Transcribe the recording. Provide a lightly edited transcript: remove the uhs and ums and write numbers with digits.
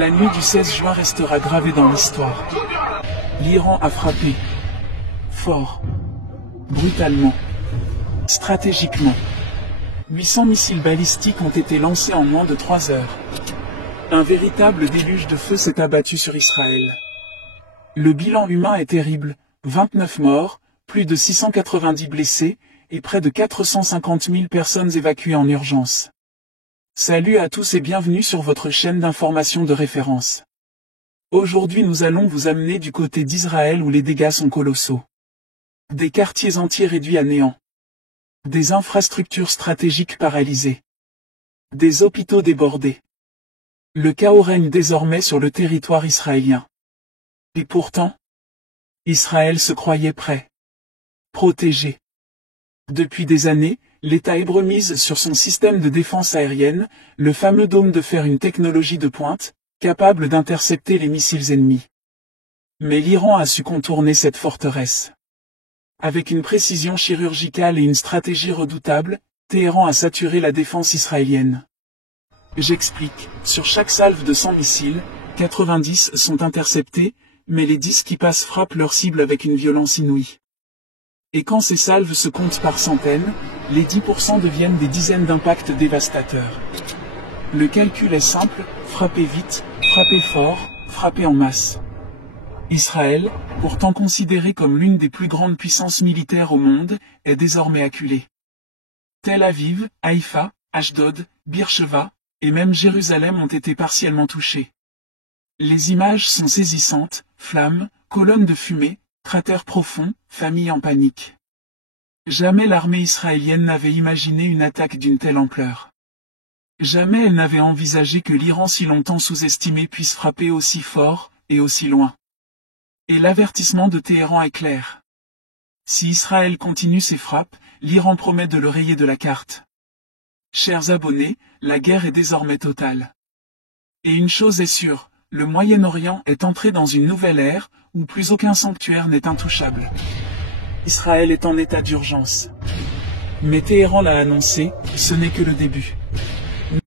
La nuit du 16 juin restera gravée dans l'histoire. L'Iran a frappé. Fort. Brutalement. Stratégiquement. 800 missiles balistiques ont été lancés en moins de 3 heures. Un véritable déluge de feu s'est abattu sur Israël. Le bilan humain est terrible, 29 morts, plus de 690 blessés, et près de 450 000 personnes évacuées en urgence. Salut à tous et bienvenue sur votre chaîne d'information de référence. Aujourd'hui nous allons vous amener du côté d'Israël où les dégâts sont colossaux. Des quartiers entiers réduits à néant. Des infrastructures stratégiques paralysées. Des hôpitaux débordés. Le chaos règne désormais sur le territoire israélien. Et pourtant, Israël se croyait prêt. Protégé. Depuis des années, l'État hébreu mise sur son système de défense aérienne, le fameux dôme de fer, une technologie de pointe, capable d'intercepter les missiles ennemis. Mais l'Iran a su contourner cette forteresse. Avec une précision chirurgicale et une stratégie redoutable, Téhéran a saturé la défense israélienne. J'explique, sur chaque salve de 100 missiles, 90 sont interceptés, mais les 10 qui passent frappent leur cible avec une violence inouïe. Et quand ces salves se comptent par centaines, les 10% deviennent des dizaines d'impacts dévastateurs. Le calcul est simple, frapper vite, frapper fort, frapper en masse. Israël, pourtant considéré comme l'une des plus grandes puissances militaires au monde, est désormais acculé. Tel Aviv, Haïfa, Ashdod, Beersheva, et même Jérusalem ont été partiellement touchés. Les images sont saisissantes, flammes, colonnes de fumée, cratères profonds, familles en panique. Jamais l'armée israélienne n'avait imaginé une attaque d'une telle ampleur. Jamais elle n'avait envisagé que l'Iran, si longtemps sous-estimé, puisse frapper aussi fort, et aussi loin. Et l'avertissement de Téhéran est clair. Si Israël continue ses frappes, l'Iran promet de le rayer de la carte. Chers abonnés, la guerre est désormais totale. Et une chose est sûre, le Moyen-Orient est entré dans une nouvelle ère, où plus aucun sanctuaire n'est intouchable. Israël est en état d'urgence. Mais Téhéran l'a annoncé, ce n'est que le début.